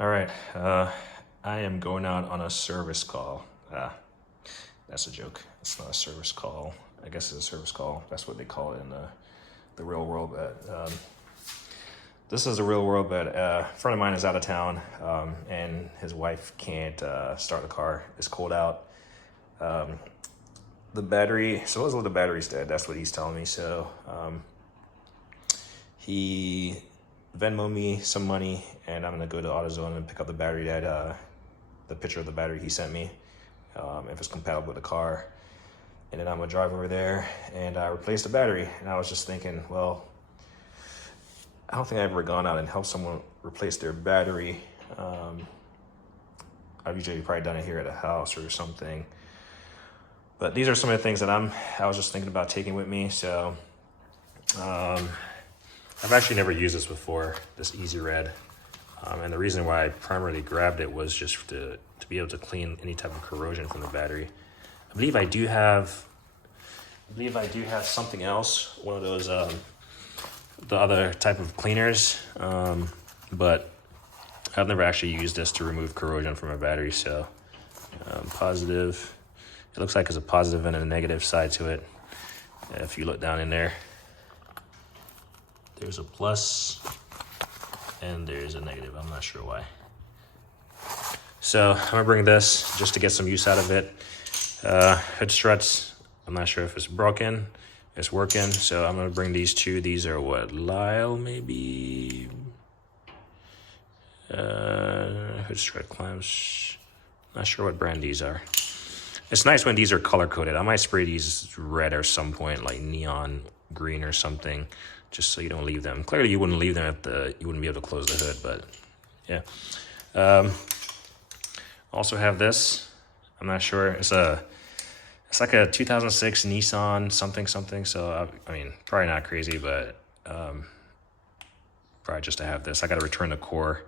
All right, I am going out on a service call. That's a joke. It's not a service call. I guess it's a service call. That's what they call it in the real world. But this is the real world. But a friend of mine is out of town, and his wife can't start the car. It's cold out. The battery, supposedly the battery's dead. That's what he's telling me. So he Venmo me some money, and I'm gonna go to AutoZone and pick up the battery that the picture of the battery he sent me, if it's compatible with the car, and then I'm gonna drive over there and replace the battery. And I was just thinking, well, I don't think I've ever gone out and helped someone replace their battery. I've usually probably done it here at a house or something. But these are some of the things that I was just thinking about taking with me. So I've actually never used this before, this Easy Red. And the reason why I primarily grabbed it was just to be able to clean any type of corrosion from the battery. I believe I do have something else, one of those the other type of cleaners, but I've never actually used this to remove corrosion from a battery. So positive. It looks like there's a positive and a negative side to it. If you look down in there, there's a plus and there's a negative. I'm not sure why. So I'm gonna bring this just to get some use out of it. Hood struts, I'm not sure if it's broken. It's working, so I'm gonna bring these two. These are what, Lyle maybe? Hood strut clamps. Not sure what brand these are. It's nice when these are color coded. I might spray these red or some point, like neon green or something, just so you don't leave them. Clearly you wouldn't leave them if you wouldn't be able to close the hood, but yeah. Also have this. I'm not sure. It's like a 2006 Nissan something. So I mean, probably not crazy, but probably just to have this. I got to return the core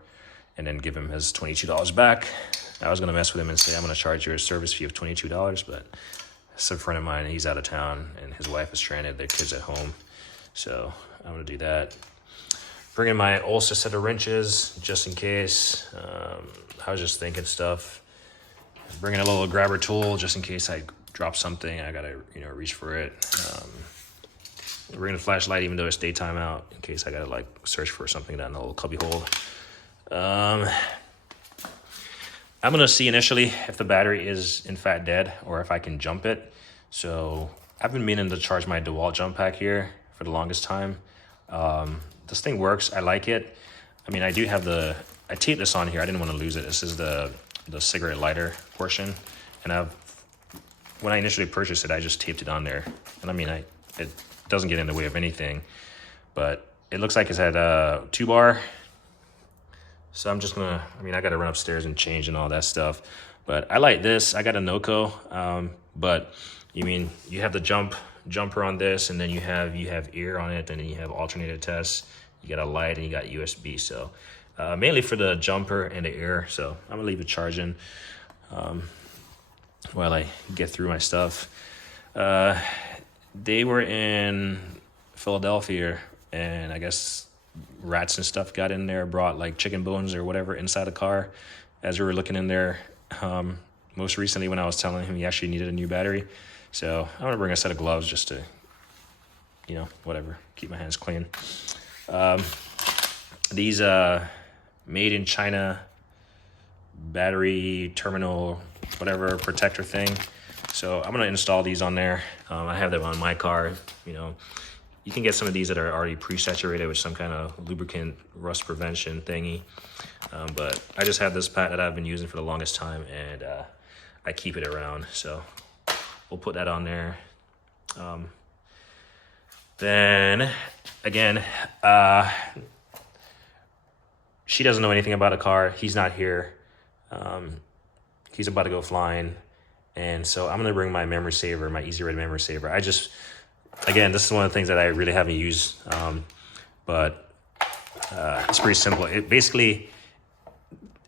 and then give him his $22 back. I was gonna mess with him and say, I'm gonna charge you a service fee of $22, but it's a friend of mine, he's out of town and his wife is stranded, their kids at home. So I'm gonna do that. Bringing my Ulster set of wrenches, just in case. I was just thinking stuff. Bringing a little grabber tool, just in case I drop something, I gotta, reach for it. Bringing a flashlight, even though it's daytime out, in case I gotta like search for something down in the little cubby hole. I'm gonna see initially if the battery is in fact dead or if I can jump it. So I've been meaning to charge my DeWalt jump pack here for the longest time. This thing works, I like it. I mean, I taped this on here, I didn't want to lose it. This is the cigarette lighter portion. And when I initially purchased it, I just taped it on there. And I mean, it doesn't get in the way of anything, but it looks like it's at 2-bar. So I'm just gonna, I gotta run upstairs and change and all that stuff. But I like this. I got a Noco, but you have the jumper on this, and then you have ear on it, and then you have alternator tests. You got a light and you got USB. So mainly for the jumper and the ear. So I'm gonna leave it charging while I get through my stuff. They were in Philadelphia, and I guess rats and stuff got in there, brought like chicken bones or whatever inside the car as we were looking in there. Most recently when I was telling him he actually needed a new battery. So I'm gonna bring a set of gloves just to, whatever, keep my hands clean. These made in China battery terminal, whatever, protector thing. So I'm gonna install these on there. I have them on my car, You can get some of these that are already pre-saturated with some kind of lubricant rust prevention thingy. But I just have this pack that I've been using for the longest time, and I keep it around. So we'll put that on there. Then, again, she doesn't know anything about a car. He's not here. He's about to go flying. And so I'm going to bring my memory saver, my Easy Red memory saver. Again, this is one of the things that I really haven't used, but it's pretty simple. Basically,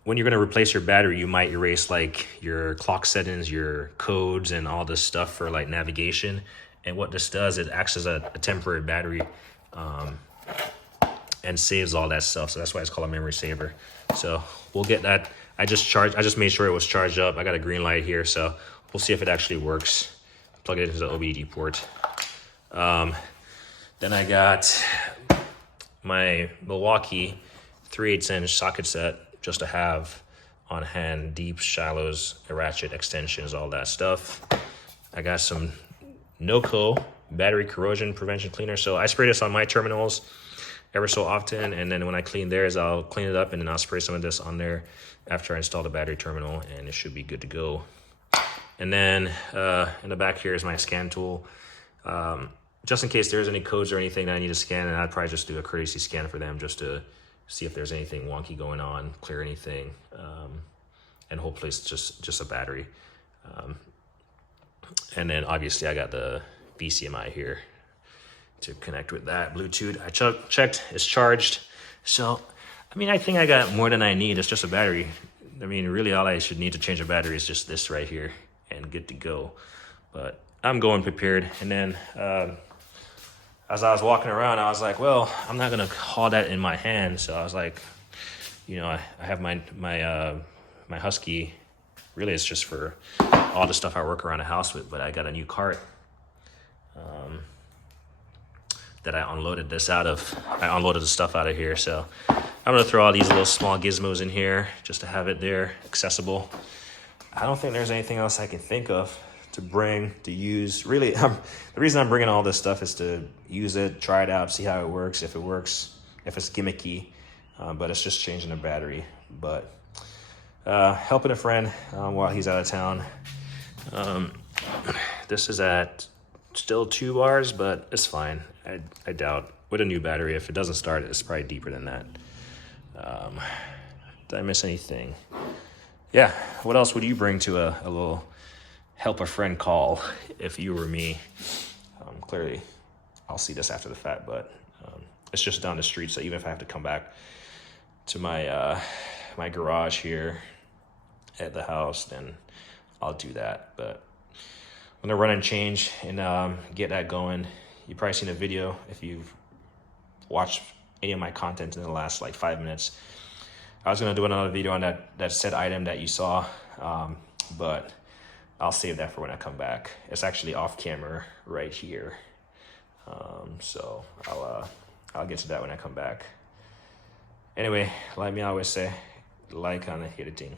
when you're going to replace your battery, you might erase like your clock settings, your codes, and all this stuff for like navigation. And what this does, it acts as a temporary battery and saves all that stuff. So that's why it's called a memory saver. So we'll get that. I just made sure it was charged up. I got a green light here, so we'll see if it actually works. Plug it into the OBD port. Then I got my Milwaukee 3/8" socket set just to have on hand, deep, shallows, ratchet extensions, all that stuff. I got some NOCO battery corrosion prevention cleaner. So I spray this on my terminals ever so often, and then when I clean theirs, I'll clean it up and then I'll spray some of this on there after I install the battery terminal, and it should be good to go. And then in the back here is my scan tool. Just in case there's any codes or anything that I need to scan, and I'd probably just do a courtesy scan for them just to see if there's anything wonky going on, clear anything, and hopefully it's just a battery. And then obviously I got the BCMI here to connect with that Bluetooth. I checked, it's charged. So, I mean, I think I got more than I need. It's just a battery. I mean, really all I should need to change a battery is just this right here and good to go. But I'm going prepared. And then as I was walking around, I was like, well, I'm not gonna haul that in my hand. So I was like, you know, I have my Husky. Really, it's just for all the stuff I work around the house with, but I got a new cart that I unloaded this out of. I unloaded the stuff out of here, so I'm gonna throw all these little small gizmos in here just to have it there, accessible. I don't think there's anything else I can think of to bring, to use. Really, the reason I'm bringing all this stuff is to use it, try it out, see how it works, if it's gimmicky, but it's just changing the battery. But helping a friend while he's out of town. This is at still 2 bars, but it's fine. I doubt with a new battery, if it doesn't start, it's probably deeper than that. Did I miss anything? Yeah, what else would you bring to a little help a friend call if you were me? Clearly, I'll see this after the fact, but it's just down the street, so even if I have to come back to my my garage here at the house, then I'll do that. But I'm gonna run and change and get that going. You've probably seen a video if you've watched any of my content in the last like 5 minutes. I was gonna do another video on that said item that you saw, but I'll save that for when I come back. It's actually off camera right here, so I'll get to that when I come back. Anyway, like me always say, like, comment, hit a ding.